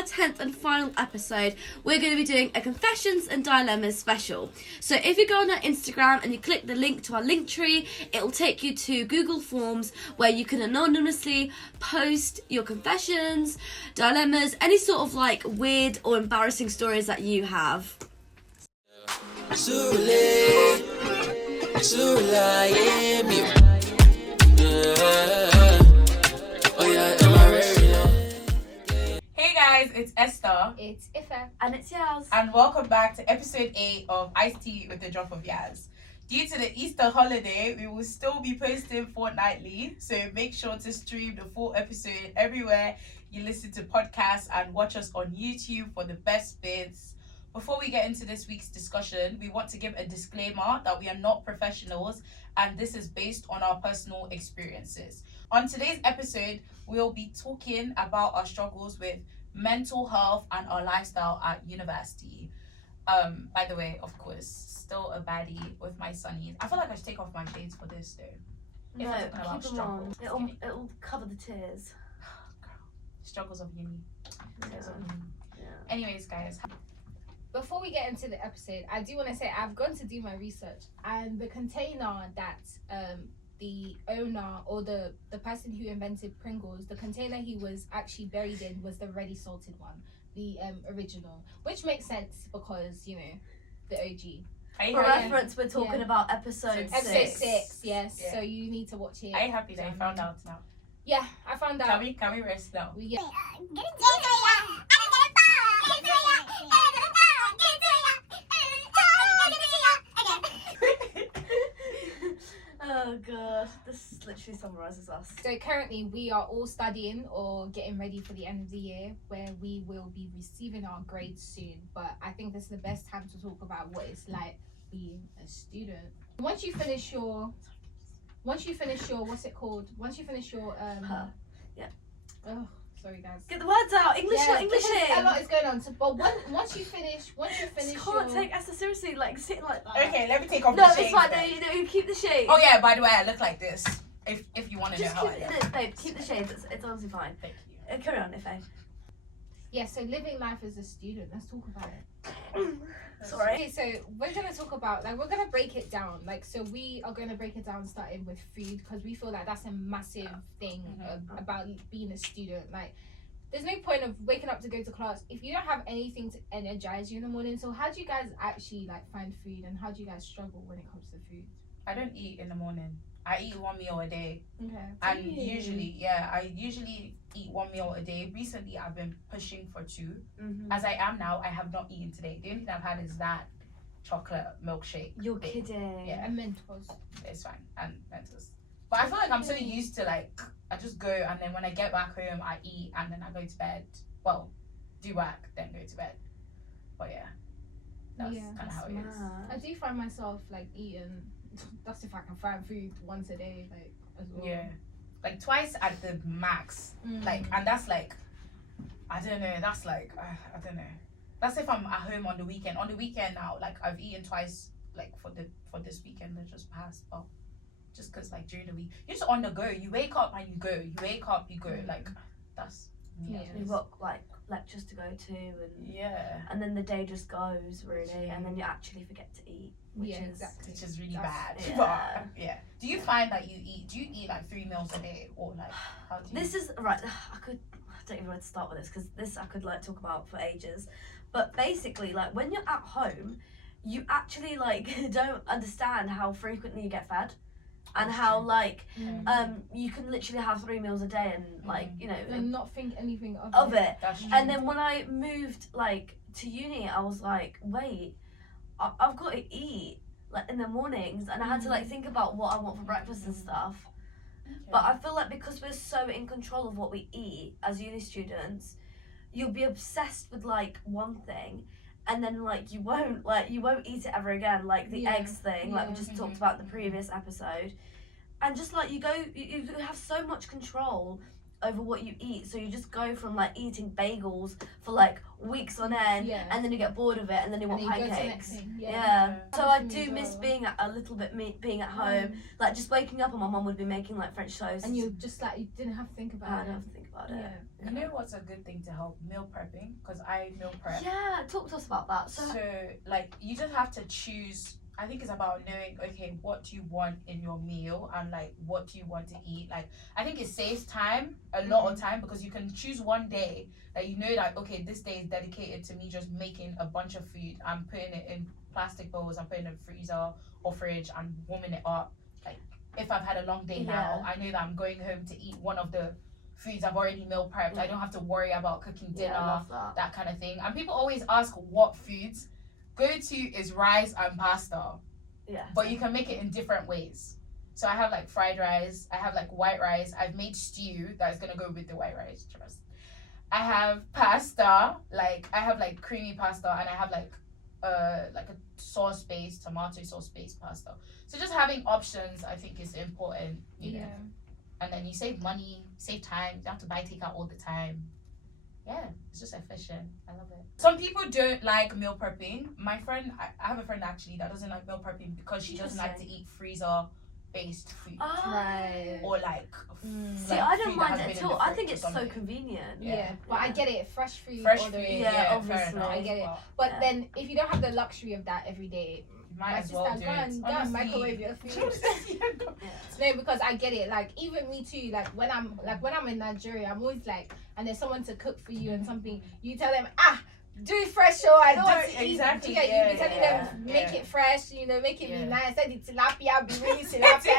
our 10th and final episode, we're going to be doing a Confessions and Dilemmas special. So if you go on our Instagram and you click the link to our link tree, it will take you to Google Forms where you can anonymously post your confessions, dilemmas, any sort of like weird or embarrassing stories that you have. Hey guys, it's Esther. It's Ife. And it's Yaz. And welcome back to episode 8 of Iced Tea with a Drop of Yaz. Due to the Easter holiday, we will still be posting fortnightly, so make sure to stream the full episode everywhere you listen to podcasts and watch us on YouTube for the best bits. Before we get into this week's discussion, we want to give a disclaimer that we are not professionals and this is based on our personal experiences. On today's episode, we'll be talking about our struggles with mental health and our lifestyle at university. By the way, of course, still a baddie with my sunnies. I feel like I should take off my shades for this though. No, If I'm talking about keep them on. struggles. It'll cover the tears. Struggles of uni. Tears of uni. Yeah. Anyways, guys. Before we get into the episode, I do want to say I've gone to do my research, and the container that the owner or the person who invented Pringles, the container he was actually buried in was the ready salted one, the original, which makes sense because, you know, the OG. For reference, we're talking about episode 6. Episode 6, yes. Yeah. So you need to watch it. Are you happy that you found out now? Yeah, I found out. Can we rest now? Oh god, this literally summarises us. So currently we are all studying or getting ready for the end of the year where we will be receiving our grades soon. But I think this is the best time to talk about what it's like being a student. Once you finish your what's it called? Once you finish your Yeah. Oh, sorry guys. Get the words out. English, Yeah, not English because in. a lot is going on. So, but once you finish Can't your take Esther seriously, like sitting like that. Okay, let me take off No, the it's shades. fine. then. No, you keep the shades. Oh yeah, by the way, I look like this. If you want to know Just how I keep look. it, babe. Keep the shades. It's honestly fine. Thank you. Carry on, Ife. yeah. So living life as a student. Let's talk about it. Sorry. Okay, so we're gonna talk about we're gonna break it down. So we are gonna break it down starting with food because we feel like that's a massive thing about being a student. Like, there's no point of waking up to go to class if you don't have anything to energize you in the morning. So how do you guys actually find food, and how do you guys struggle when it comes to food? I don't eat in the morning. I eat one meal a day. Okay. And I usually eat one meal a day. Recently, I've been pushing for 2. Mm-hmm. As I am now, I have not eaten today. The only thing I've had is that chocolate milkshake. You're kidding. Yeah. And Mentos. It's fine. And Mentos. But I feel like I'm so used to I just go, and then when I get back home, I eat, and then I go to bed. Well, do work, then go to bed. But yeah, that's kind of how it is. I do find myself eating. That's if I can find food once a day, as well. Yeah, twice at the max. Mm. And that's I don't know. That's I don't know. That's if I'm at home on the weekend. On the weekend now, I've eaten twice. For this weekend that just passed. Well, just because during the week you're just on the go. You wake up and you go. You wake up, you go. That's me. Yeah. You've got lectures to go to, and Yeah. and then the day just goes really, and then you actually forget to eat, which is exactly. Which is really That's- bad. yeah. But yeah. Do you find that do you eat 3 meals a day, or how do you? This is right. I don't even know where to start with this because this I could talk about for ages. But basically, when you're at home, you actually don't understand how frequently you get fed, and That's how true. you can literally have 3 meals a day and And not think anything of it. That's true. And then when I moved to uni, I was like, wait, I've got to eat in the mornings, and I had to think about what I want for breakfast and stuff. But I feel because we're so in control of what we eat as uni students, you'll be obsessed with one thing, and then you won't eat it ever again. The eggs thing, we just talked about in the previous episode, and just you have so much control over what you eat, so you just go from eating bagels for weeks on end, and then you get bored of it, and then you want pancakes. So I do miss being a little bit being at home, just waking up and my mum would be making French toast, and you just you didn't have to think I about don't it. have to think about about it. You know what's a good thing to help? Meal prepping, because I meal prep. Yeah, talk to us about that. So like, you just have to choose. I think it's about knowing, okay, what do you want in your meal, and like, what do you want to eat. Like, I think it saves time, a lot of time, because you can choose one day that you know that, okay, this day is dedicated to me just making a bunch of food. I'm putting it in plastic bowls, I'm putting it in the freezer or fridge, and warming it up. Like, if I've had a long day now, I know that I'm going home to eat one of the foods I've already meal prepped. I don't have to worry about cooking dinner, I love that kind of thing. And people always ask what foods. Go-to is rice and pasta. Yeah. But you can make it in different ways. So I have like fried rice, I have like white rice, I've made stew that is gonna go with the white rice, trust. I have pasta, like I have like creamy pasta, and I have like a sauce based, tomato sauce based pasta. So just having options, I think, is important, you know. And then you save money, save time, you don't have to buy takeout all the time. Yeah, it's just efficient. I love it. Some people don't like meal prepping. My friend, I have a friend actually that doesn't like meal prepping because she doesn't like to eat freezer based food. Right. Or like, see, I don't mind it at all. I think it's so convenient. Yeah, but I get it. Fresh food. Yeah, obviously. I get it. But then if you don't have the luxury of that every day, might my as well sister, do go it. and microwave your food. No, because I get it. Like, even me too. Like when I'm in Nigeria, I'm always like, and there's someone to cook for you and something. You tell them, do it fresh, or I don't want to eat. Exactly. You be telling them, make it fresh. You know, make it be nice. Let the tilapia be really tilapia.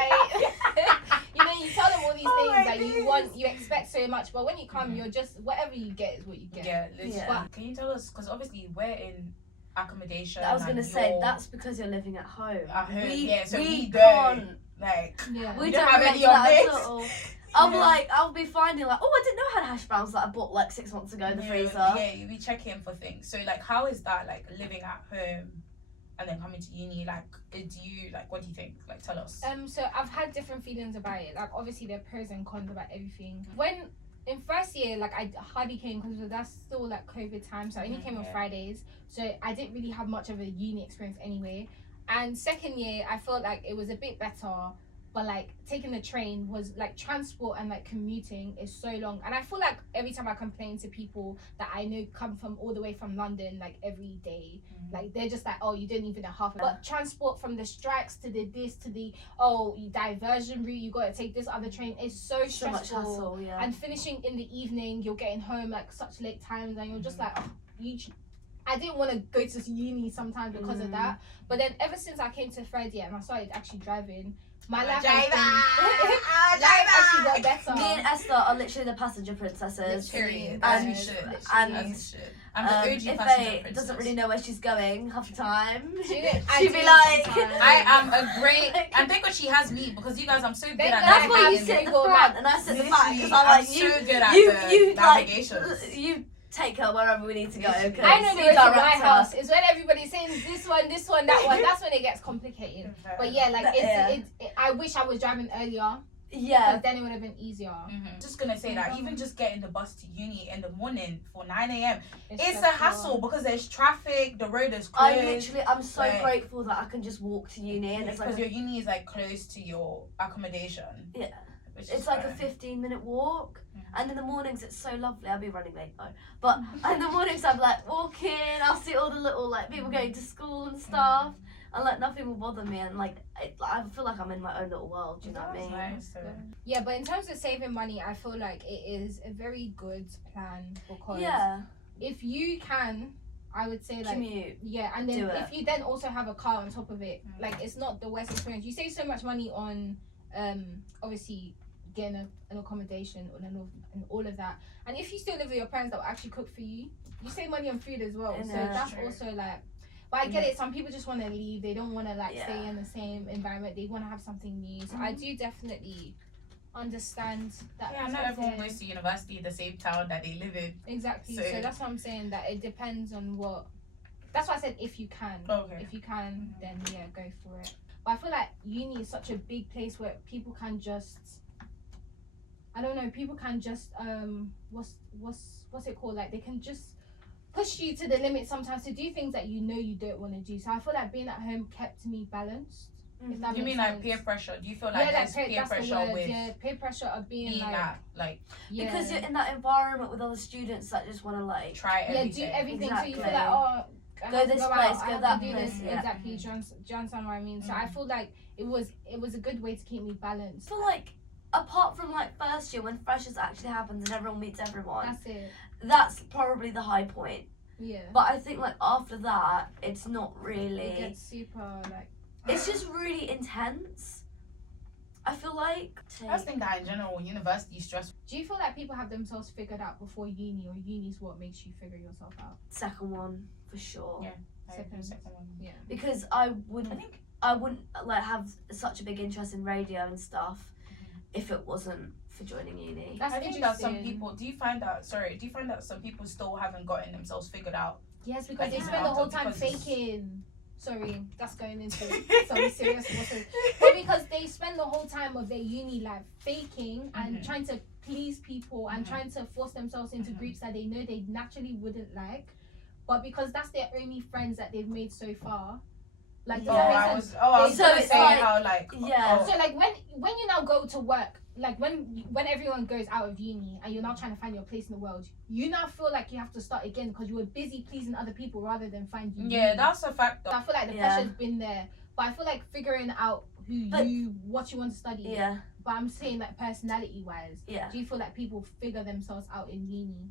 You know, you tell them all these things that you want, you expect so much, but when you come, you're just whatever you get is what you get. Yeah, literally. But can you tell us? Because obviously we're in accommodation. I was gonna say that's because you're living at home. At home, so we don't can't. Like, we don't don't have any of this. I'll be finding like, I didn't know I had hash browns that I bought like 6 months ago in the freezer. Yeah, you'll be checking for things. So like, how is that, like, living at home and then coming to uni? Like, do you, like, what do you think? Like, tell us. So I've had different feelings about it. Like, obviously there are pros and cons about everything. When in first year, like, I hardly came because that's still like COVID time, so I only came on Fridays, so I didn't really have much of a uni experience anyway. And second year, I felt like it was a bit better, but like taking the train was like, transport and like commuting is so long. And I feel like every time I complain to people that I know come from all the way from London, like every day, like they're just like, oh, you didn't even know half. But transport from the strikes to the this to the diversion route, you got to take this other train, is so stressful. Much hassle, and finishing in the evening, you're getting home like such late times, and you're just like, I didn't want to go to uni sometimes because of that. But then ever since I came to Friday and I started actually driving, my life actually got better. Me and Esther are literally the passenger princesses. Period. And As we should. I'm the OG passenger princess. Doesn't really know where she's going half the time. She'd be like, I am a great, and thank God she has me, because you guys, I'm so good at that's why you sit in the front and I sit in the back, because I'm like, so good at the navigation. You take her wherever we need to go. Okay? I know the way to my house is when everybody's saying this one, that one. That's when it gets complicated. But yeah, like I wish I was driving earlier. Yeah. Then it would have been easier. Just gonna say that even just getting the bus to uni in the morning for 9 a.m. it's a hassle, because there's traffic, the road is closed. I'm so grateful that I can just walk to uni, and it's because your uni is like close to your accommodation. Yeah. It's like a 15-minute walk, and in the mornings it's so lovely. I'll be running late though, but in the mornings I'm like walking. I'll see all the little like people going to school and stuff, and like nothing will bother me. And like I feel like I'm in my own little world. Do you know what I mean? Nice. Yeah, but in terms of saving money, I feel like it is a very good plan, because if you can, I would say like commute. Yeah, and then if you then also have a car on top of it, like it's not the worst experience. You save so much money on obviously getting an accommodation and all of that, and if you still live with your parents that will actually cook for you, you save money on food as well. So that's also like, but I get it, some people just want to leave, they don't want to like stay in the same environment, they want to have something new. So I do definitely understand that. Yeah, not everyone goes to university in the same town that they live in. Exactly. So that's what I'm saying, that it depends on what, that's why I said if you can. If you can, then yeah, go for it. But I feel like uni is such a big place where people can just, I don't know, people can just what's it called? Like they can just push you to the limit sometimes to do things that you know you don't want to do. So I feel like being at home kept me balanced. If that You makes mean like sense. peer pressure? Do you feel like Yeah, there's like peer that's the pressure word. with Yeah, peer pressure of being being like, that, like, yeah, Because you're in that environment with other students that just want to like. try yeah, everything? do everything. So you feel Exactly. like, oh, I Go have to this go place, out, go I have that to do place, this. yeah. Exactly. Do you understand what I mean? So I feel like it was a good way to keep me I balanced. feel like apart from like first year when freshers actually happens and everyone meets everyone, That's it. that's probably the high point. Yeah. But I think like after that, it's not It really. gets super like. It's just really intense. I feel like. I just think that in general, university is stressful. Do you feel like people have themselves figured out before uni, or uni's what makes you figure yourself out? Second one for sure. Yeah. I agree, Second. second one. Yeah. Because I wouldn't think like have such a big interest in radio and stuff if it wasn't for joining uni. That's I think that some interesting. people. Do you find that some people still haven't gotten themselves figured out? Yes, because they think spend the that whole time because it's- faking. Sorry, that's going into some serious water. But because they spend the whole time of their uni life faking and trying to please people and trying to force themselves into groups that they know they naturally wouldn't like, but because that's their only friends that they've made so far. Like, does that make sense? I was So gonna it's say like- how like Yeah. So like when you now go to work, like when everyone goes out of uni and you're now trying to find your place in the world, you now feel like you have to start again because you were busy pleasing other people rather than finding yeah, you. that's a fact. So I feel like the Yeah. pressure's been there, but I feel like figuring out what you want to study. Yeah. But I'm saying like personality wise, Yeah. do you feel like people figure themselves out in uni?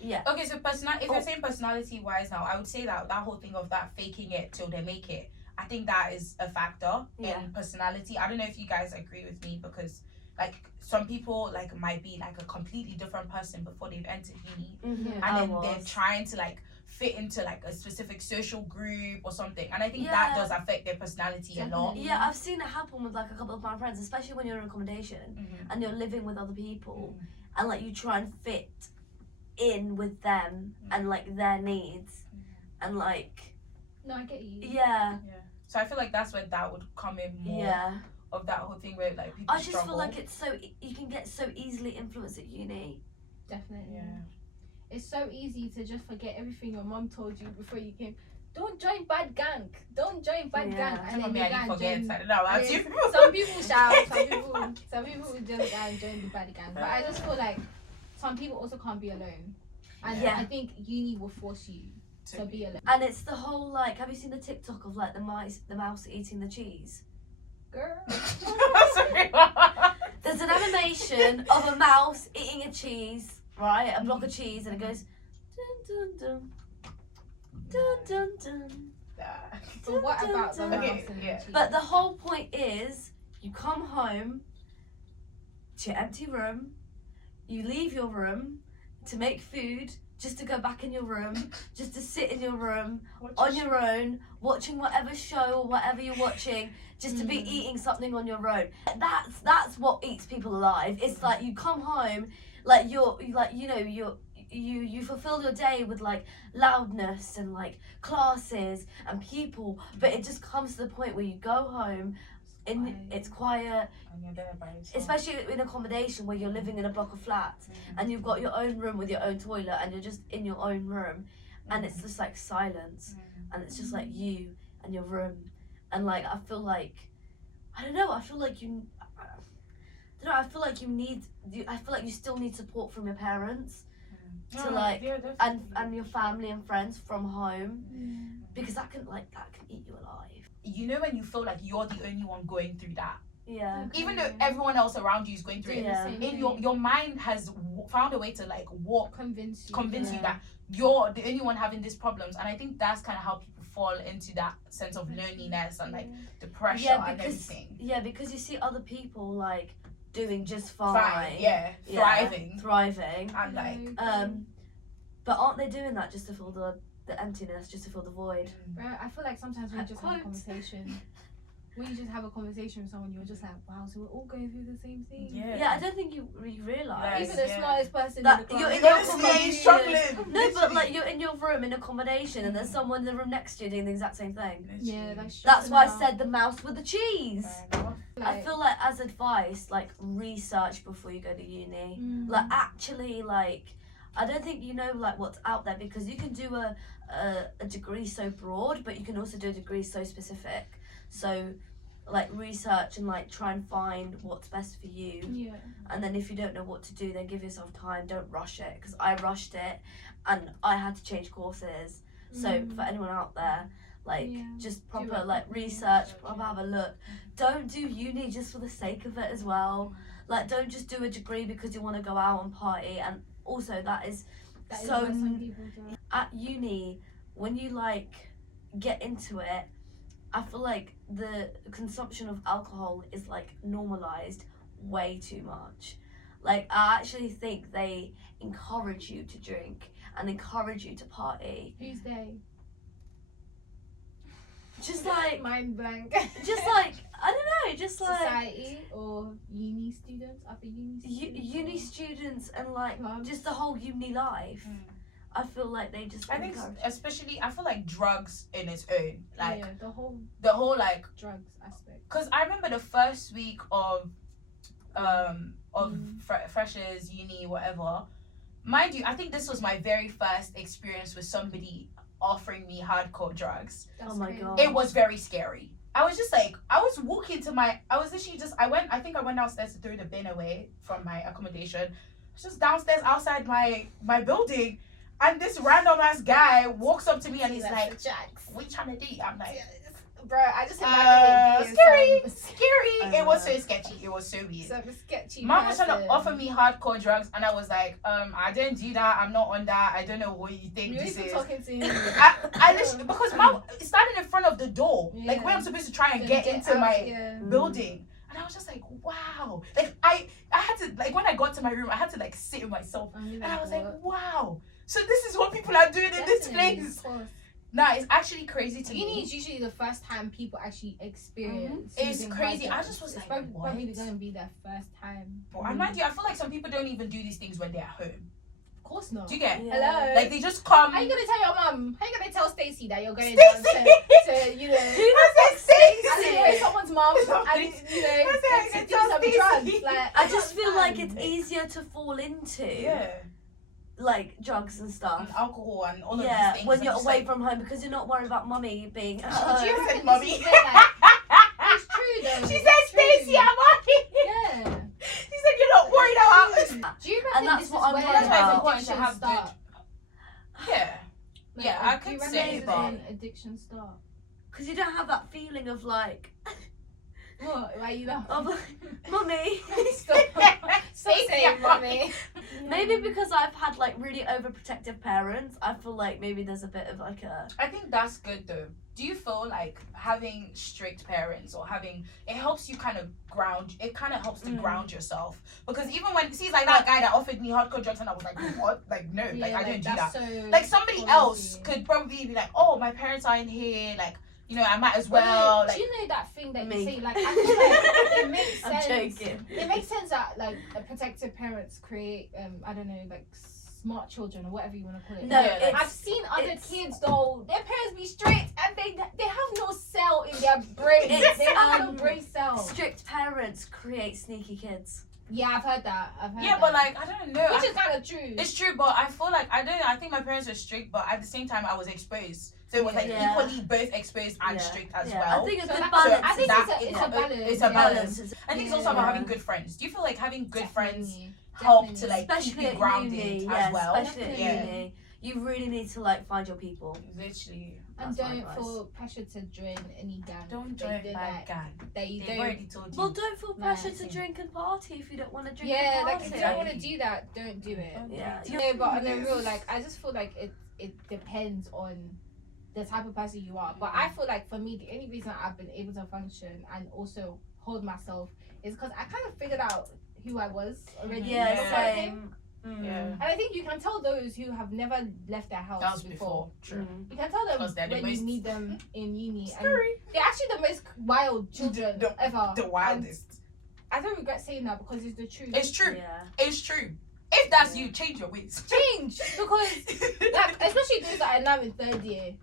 Yeah. Okay, so if you're saying personality wise now, I would say that whole thing of that faking it till they make it, I think that is a factor Yeah. in personality. I don't know if you guys agree with me because like some people like might be like a completely different person before they've entered uni, Mm-hmm. and then they're trying to like fit into like a specific social group or something, and I think Yeah. that does affect their personality a lot. Definitely. Yeah, I've seen it happen with like a couple of my friends, especially when you're in accommodation and you're living with other people and like you try and fit in with them and like their needs and like No, I get you. yeah. So I feel like that's where that would come in more Yeah. of that whole thing where like people I just struggle. feel like it's so you can get so easily influenced at uni. Definitely. Yeah. It's so easy to just forget everything your mom told you before you came. Don't join bad gang. Don't join bad Yeah. gang. Some of And me then I you didn't go and forget. join. I don't know about Yes, you. some people shout. Some people will just go and join the bad gang. But I just feel like some people also can't be alone. And Yeah. I think uni will force you to be alone. And it's the whole like, have you seen the TikTok of like the mouse eating the cheese? Girl. Sorry. There's an animation of a mouse eating a cheese, right? A block of cheese, and it goes dun dun dun dun dun dun. But what about the Okay, mouse and yeah. the cheese? But the whole point is, you come home to your empty room, you leave your room to make food, just to go back in your room, just to sit in your room on your own, watching whatever show or whatever you're watching, just to be eating something on your own. That's what eats people alive. It's like you come home, like you fulfill your day with like loudness and like classes and people, but it just comes to the point where you go home and it's quiet, And you're there by yourself. especially in accommodation where you're living in a block of flats and you've got your own room with your own toilet and you're just in your own room and it's just like silence and it's just like you and your room and like I feel like I feel like you still need support from your parents to like and your family and friends from home because that can eat you alive. You know when you feel like you're the only one going through that, Yeah. even though everyone else around you is going through Yeah. it, in your mind has found a way to like convince convince you Yeah. that you're the only one having these problems, and I think that's kind of how people fall into that sense of loneliness and like the pressure and everything. Yeah, because you see other people like doing just fine. Yeah, thriving, And like but aren't they doing that just to fill the emptiness, just to fill the void? Bro, I feel like sometimes when you just have a Quote. conversation, when you just have a conversation with someone, you're just like, wow, so we're all going through the same thing. Yeah, I don't think you realise. Yes, Even the yeah. smartest person That in the you're class. in your Honestly, accommodation. struggling. No, but like you're in your room in accommodation and there's someone in the room next to you doing the exact same thing. Yeah, like That's why I stressing said the mouse with the cheese. out. I feel like as advice, like research before you go to uni. Mm. Like actually, like I don't think you know like what's out there because you can do a degree so broad, but you can also do a degree so specific. So, like research and like try and find what's best for you. Yeah. And then if you don't know what to do, then give yourself time. Don't rush it, because I rushed it and I had to change courses. So for anyone out there, like just proper like research, proper have a look. Don't do uni just for the sake of it as well. Like don't just do a degree because you want to go out and party. And also that is so what some people do. at uni, when you like get into it, I feel like the consumption of alcohol is like normalized way too much. Like I actually think they encourage you to drink and encourage you to party. Who's they? Just like Mind blank. just like I don't know, just like Society or uni students, upper uni students. uni students and like Clubs. just the whole uni life. I feel like they just I think encourage. especially I feel like drugs in its own, like the the whole like, drugs aspect. because I remember the first week of freshers, uni, whatever. Mind you, I think this was my very first experience with somebody offering me hardcore drugs. That's Oh my crazy. God. It was very scary. I was just like, I was walking to I think I went downstairs to throw the bin away from my accommodation. I was just downstairs outside my building, and this random ass guy walks up to me and he's like, "What you trying to do?" I'm like, bro, I just imagine it being scary. It was so sketchy. It was so weird. some sketchy. Mom was trying to person. offer me hardcore drugs, and I was like, I didn't do that. I'm not on that. I don't know what you think You're this even is. talking to him. I literally, because Mom is standing in front of the door, like Yeah. where I'm supposed to try and get into out, my yeah. building, and I was just like, wow. Like I had to, like when I got to my room, I had to like sit with myself, and I was like, wow. So this is what people are doing in this place. Nah, it's actually crazy to Uni me. is usually the first time people actually experience. It's using crazy. hard I drugs. just was It's like, probably what? going to be their first time. And mind you, I feel like some people don't even do these things when they're at home. Of course not. Do you get? Yeah. Hello. Like they just come. How you gonna tell your mum? How you gonna tell Stacey that you're going Stacey! down to you know? I said Stacey. I didn't know someone's mum. And you know, I said I to can do tell some Stacey. drugs. Like I just feel like understand. it's easier to fall into Yeah. like drugs and stuff. And alcohol and all of Yeah, these things. when I'm you're just away like, from home because you're not worried about mummy being at Do home. you I reckon said mummy. this is where, like, it's true though. She it's said true. Stacey, I'm mommy. Yeah. She said you're not worried about us. Do you reckon And that's this what is I'm where talking about. Important to addiction have start? Yeah. Like, Yeah, I do could you reckon say, this is but- when addiction start? Because you don't have that feeling of like, What? Why you laughing? of like, mummy. Stop Stacey, saying I'm mommy. Maybe because I've had like really overprotective parents, I feel like maybe there's a bit of like a. I think that's good though. Do you feel like having strict parents or having it helps you kind of ground? It kind of helps to ground yourself, because even when see like that guy that offered me hardcore drugs and I was like, what? Like no, like I don't do that. So Like somebody else could probably be like, oh, my parents are in here, like you know, I might as well. Like do you know that thing that Me. you say? Like, I feel like it makes I'm sense. joking. It makes sense that like protective parents create I don't know, like smart children or whatever you want to call it. No, Yeah, it's, I've seen other it's- kids though. Their parents be strict and they have no cell in their brain. It's, They have no um, brain cell. strict parents create sneaky kids. Yeah, I've heard that. yeah, but like I don't know. which is kind of true. It's true, but I feel like I think my parents were strict, but at the same time I was exposed. So it was like Yeah. equally both exposed and Yeah. strict as Yeah, well. I think a So good that- balance. I think is- it's a balance. It's a balance. is- I think it's also about Yeah. having good friends. Do you feel like having good friends Definitely. help to Definitely. like keep especially you at grounded uni, as yeah, well? especially at Yeah. uni, you really need to like find your people. Literally. And That's my don't advice. feel pressure to join any gang. Don't that join you bad like, gang. that you They've don't. already told you. Well, don't feel pressure to same. drink and party if you don't want to drink Yeah, and like party. if you don't want to do that, don't do it. Yeah. No, but on the real, like I just feel like it depends on the type of person you are. But I feel like for me, the only reason I've been able to function and also hold myself is because I kind of figured out who I was already. Yeah, before I came. same. Mm. Yeah. And I think you can tell those who have never left their house That was before. before. True. Mm. You can tell them Because they're the when you most- meet them in uni. And Scary. they're actually the most wild children ever. The wildest. And I don't regret saying that because it's the truth. It's true. Yeah. It's true. If that's Yeah. you, change your ways. Change because like especially those that are now in third year.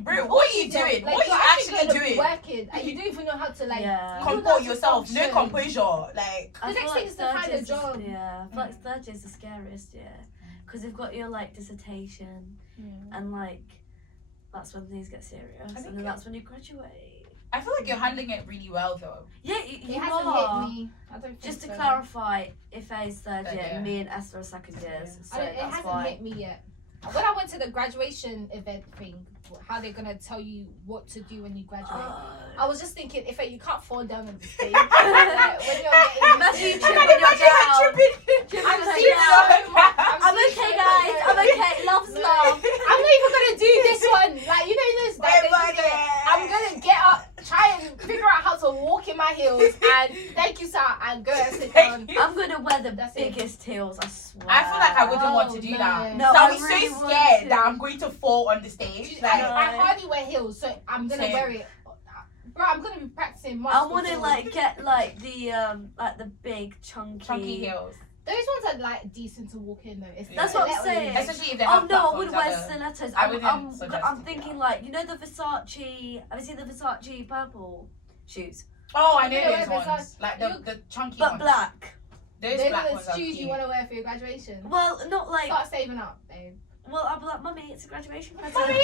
Bro, what are you doing? Like, What you're are you actually gonna be doing? working and you don't even know how to like Yeah. you don't know Comport how to yourself. No function. composure. Like I The feel next like thing is to find third a year's job. Yeah, I feel like third year's the scariest year because you've got your like dissertation and like that's when things get serious, think and then it- that's when you graduate. I feel like you're handling it really well though. Yeah, It you hasn't are. hit me. I don't think Just to so. clarify, Ife's third year, Yeah. me and Esther are second years, so It that's hasn't why. hit me yet. When I went to the graduation event thing, how they're gonna tell you what to do when you graduate, I was just thinking, if you can't fall down on the stage, like, when you're getting Imagine you this- trip when you're down. Trip I'm when you're seeing down. so much- I'm seeing okay, so guys. much. I'm okay. Love's No. love. I'm not even gonna do this one. Like, you know this. Like, I'm gonna get up, try and figure out how to walk in my heels, and thank you, sir, and go and sit down. I'm gonna wear the That's it. biggest heels, I swear. I feel like I wouldn't want to do Oh, that. no. No, So I I'll be really so want scared to. that I'm going to fall on the stage. Like, I hardly wear heels, so I'm gonna Same. wear it. Bro, I'm gonna be practicing much. I want to before. like get like the big chunky heels. Those ones are like decent to walk in though. It's That's like what I'm little- saying. Especially if they Oh have no, I platforms wouldn't at wear the- stilettos. I wouldn't suggest I'm to do thinking that. like, you know the Versace. Have you seen the Versace purple shoes? Oh, I know You know those what, ones. Like you- the chunky But ones. black. Those They're black the ones are shoes you cute. want to wear for your graduation. Well, not like. Start saving up, babe. Well, I'll be like, mummy, it's a graduation present. Mummy,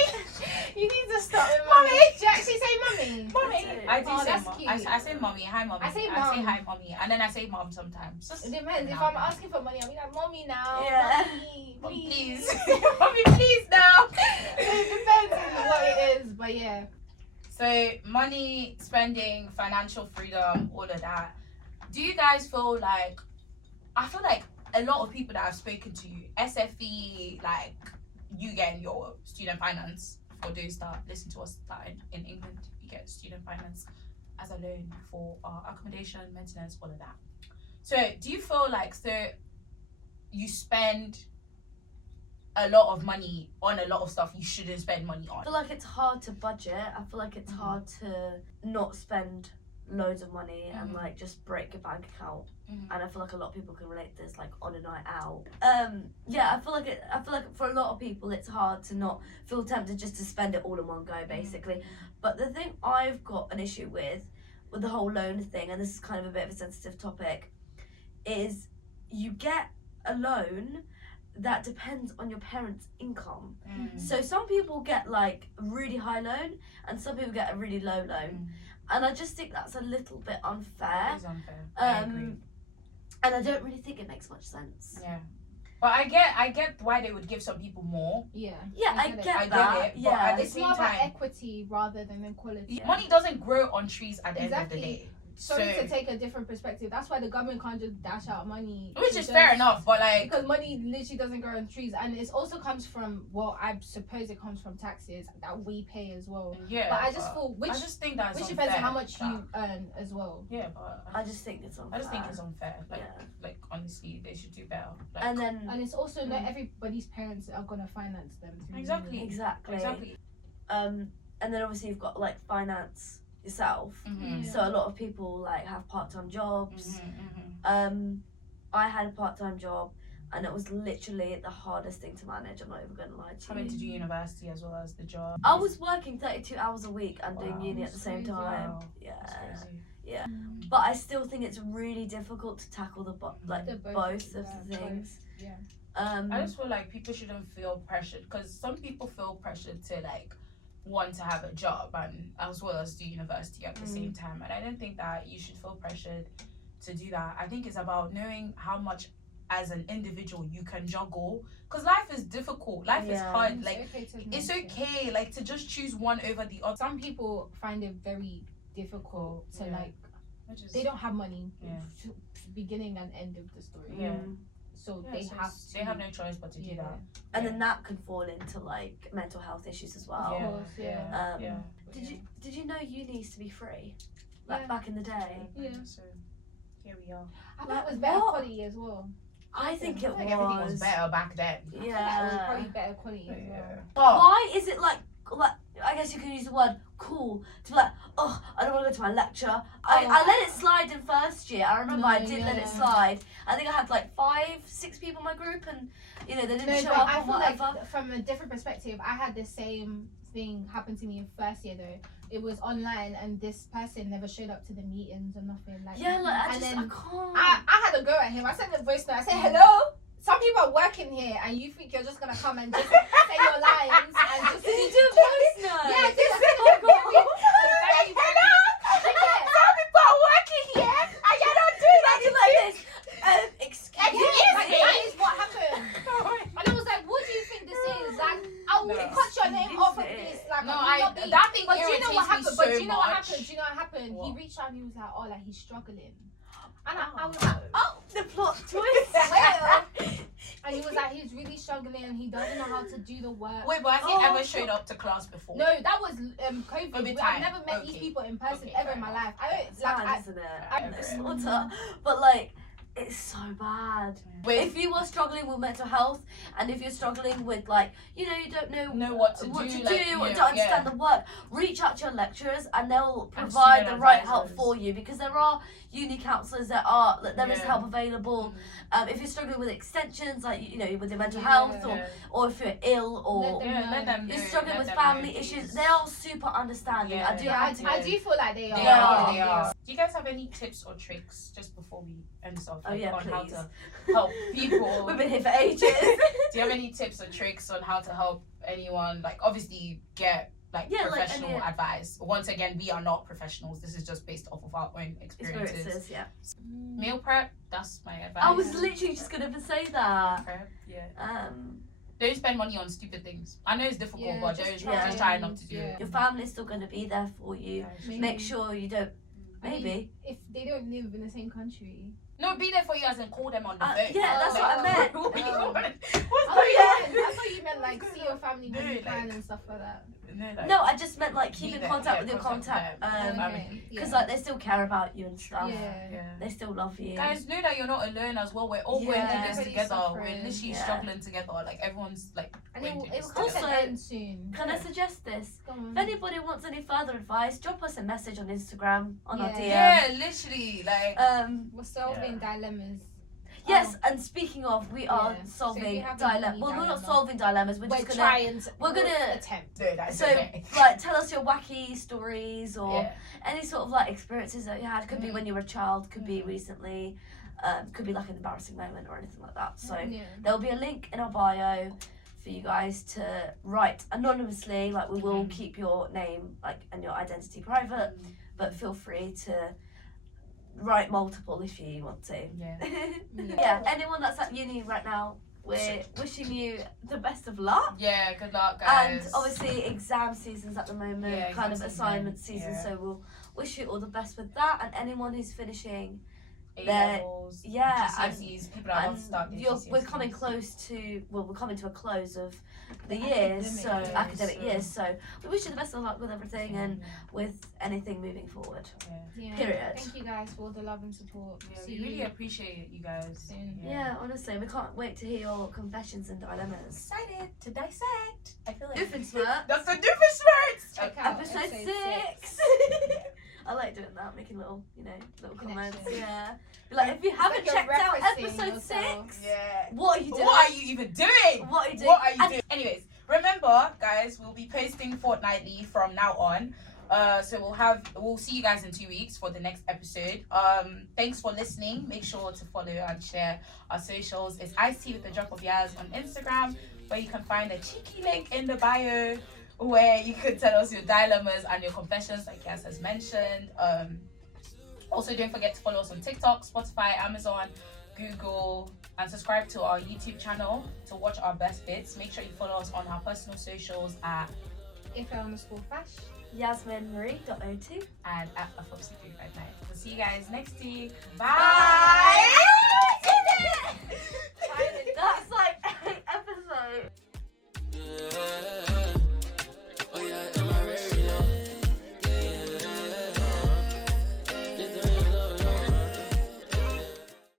you need to start with mommy. Do you actually say mummy? Mommy. I do Oh, say that's mom. cute. I say mommy, hi mommy. I say I mom. say hi mommy. And then I say mom sometimes. Just It depends. If now. I'm asking for money, I'll be like, mommy now. Yeah. Mommy, Mommy, please. please. Mommy, please now. It depends on what it is, but yeah. So money, spending, financial freedom, all of that. Do you guys feel like, I feel like a lot of people that I've spoken to, SFE, like you getting your student finance, for those that listen to us that in England, you get student finance as a loan for accommodation, maintenance, all of that. So do you feel like, so you spend a lot of money on a lot of stuff you shouldn't spend money on? I feel like it's hard to budget. I feel like it's hard to not spend loads of money and like just break your bank account. And I feel like a lot of people can relate to this, like on a night out. Yeah, I feel like for a lot of people it's hard to not feel tempted just to spend it all in one go, basically. But the thing I've got an issue with the whole loan thing, and this is kind of a bit of a sensitive topic, is you get a loan that depends on your parents' income. So some people get like a really high loan and some people get a really low loan. And I just think that's a little bit unfair. It is unfair. I agree. And I don't really think it makes much sense. Yeah. But I get why they would give some people more. Yeah. Yeah, I it. get I get that. it, but Yeah. at the It's same more about time- equity rather than equality. Yeah. Money doesn't grow on trees at the end of Exactly. the day. Sorry to take a different perspective. That's why the government can't just dash out money. Which to is just- fair enough, but like, Because money literally doesn't grow on trees, and it also comes from, well, I suppose it comes from taxes that we pay as well. yeah. But I just feel I just think that's which unfair. depends on how much that- you earn as well. Yeah, but I just think it's unfair. I just think it's unfair. Like, Yeah. like honestly, they should do better. Like, And then And it's also not everybody's parents are gonna finance them. through Exactly. exactly. exactly. And then obviously you've got like finance yourself. Mhm. Yeah. So a lot of people like have part-time jobs. Mhm. I had a part-time job and it was literally the hardest thing to manage. I'm not even gonna lie to Having you. to do university as well as the job. I was working 32 hours a week and doing Wow. uni at the same That's crazy. time. Wow. Yeah. That's crazy. Yeah. But I still think it's really difficult to tackle the The both of the yeah, things. Yeah. I just feel like people shouldn't feel pressured, because some people feel pressured to like want to have a job and as well as do university at the same time, and I don't think that you should feel pressured to do that. I think it's about knowing how much as an individual you can juggle, because life is difficult, life is Yeah. hard. It's Like, okay to it's not- okay like to just choose one over the other, Some people find it very difficult to Yeah. like. which is They don't have money. Yeah. Beginning and end of the story. Yeah. So yeah, they so have to. they have no choice but to do Yeah. that. And then that can fall into like mental health issues as well. Of course, yeah. yeah. Did you know uni used to be free? Like Yeah. back in the day? Yeah. So here we are. I bet it was Like, better what? quality as well. I think I it Like everything was was. better back then. I think it was Yeah. probably better quality as well. Yeah. Oh, Why is it like I guess you can use the word cool to be like, oh, I don't want to go to my lecture. I let it slide in first year. I remember I did let it Yeah. slide. I think I had like 5-6 people in my group, and you know they didn't No, show but up I or feel whatever. like from a different perspective, I had the same thing happen to me in first year though. It was online and this person never showed up to the meetings or nothing. Like Yeah, like I and just then I can't. I had a go at him. I sent a voice note. I said, hello? Some people are working here and you think you're just gonna come and just say your lines and just Did you do a voice note? Yeah, this Oh, God. very will No. cut your name off of Use this. it. Like, No, I will not be. that thing But do you know irritates what me happened? so But do you know what much. happened? Do you know what happened? What? He reached out and he was like, "Oh, like he's struggling," and I was like, Oh, the plot twist. and he was like, he's really struggling. He doesn't know how to do the work. Wait, but has he Oh, ever showed up to class before? No, that was COVID. COVID I've time. never met these Okay. people in person Okay, ever fair in my enough. life. I don't It's like. bad, isn't it? I- No slaughter. But like, it's so bad. Wait, If you are struggling with mental health, and if you're struggling with like, you don't know what to what do, to like, do, you or know, don't understand yeah. the work, reach out to your lecturers and they'll And provide the student right help advisors. for you, because there are uni counsellors there is Yeah. help available. If you're struggling with extensions, like with your mental Yeah. health, Yeah. or if you're ill, or Let them you're know, struggling let with them family know, issues, please. they are super understanding. Yeah. I do Yeah, have to. I do feel like they are. They Yeah. they are. Do you guys have any tips or tricks just before we end this off? Oh, yeah, on how please. to help people? We've been here for ages. Do you have any tips or tricks on how to help anyone? Like, obviously, get professional any- advice. Once again, we are not professionals. This is just based off of our own experiences. Yeah. Meal prep. That's my advice. I was literally just gonna say that. prep. Yeah. Don't Don't spend money on stupid things. I know it's difficult, Yeah, but just just try not to do yeah. it. Your family's still gonna be there for you. Maybe. Make sure you don't. I mean, Maybe. if they don't live in the same country. No, be there for you as in call them on the phone. Yeah, that's what I meant. What do you Oh. want? I thought you meant like see your family when No, you can like- and stuff like that. No, I just meant like Be keep in there, contact yeah, with your contact contact. with them. Okay, Because yeah. like they still care about you and stuff. Yeah. They still love you. Guys, know that you're not alone as well. We're all going Yeah. through this Everybody's together. suffering. We're literally Yeah. struggling together. Like everyone's like. And going it will through this come to together. an Also- end soon. Can I suggest this? Go on. If anybody wants any further advice, drop us a message on Instagram on our Yeah. DM. Yeah, literally, like. We're solving dilemmas. Yes, and speaking of, we are Yeah. So if solving you have dilemmas. any Well, we're not dilemma- solving dilemmas. We're We're just gonna. trying to. we're gonna- attempt. No, that's So, okay. like, tell us your wacky stories or Yeah. any sort of like experiences that you had. Could be Mm. when you were a child. Could be Mm. recently. Could be like an embarrassing moment or anything like that. So Yeah. there'll be a link in our bio for you guys to write anonymously. Like, we will Mhm. keep your name and your identity private, but feel free to write multiple if you want to. Yeah. Yeah, anyone that's at uni right now, we're wishing you the best of luck. Yeah, good luck, guys. And obviously exam season's at the moment, Yeah, kind of exam assignment season, season, yeah. so we'll wish you all the best with that. And anyone who's finishing, A-levels, yeah, GCSEs, people that want to and start their we're coming GCSEs. close to, we're coming to a close of the The years, so academic academic years, years. So we wish you the best of luck with everything and with anything moving forward. Yeah. Period. Thank you guys for all the love and support. Yeah, See we really you. appreciate you guys. soon. Yeah, honestly, we can't wait to hear your confessions and dilemmas. Excited to dissect. I feel like Doofenshmirtz. Dr. Doofenshmirtz. Check out Episode 6. I like doing that, making little comments. Connection. Yeah. Be like, if you haven't you're checked out referencing episode yourself. 6, Yeah. what are you doing? What are you even doing? What are you doing? What are you And- doing? Anyways, remember, guys, we'll be posting fortnightly from now on. So we'll see you guys in 2 weeks for the next episode. Thanks for listening. Make sure to follow and share our socials. It's IC with a drop of Yaz on Instagram, where you can find a cheeky link in the bio where you can tell us your dilemmas and your confessions, like Yaz has mentioned. Also, don't forget to follow us on TikTok, Spotify, Amazon, Google, and subscribe to our YouTube channel to watch our best bits. Make sure you follow us on our personal socials at If_Fash. YasminMarie.02. and at afoxy359. We'll see you guys next week. Bye. Bye. That's like 8 episodes.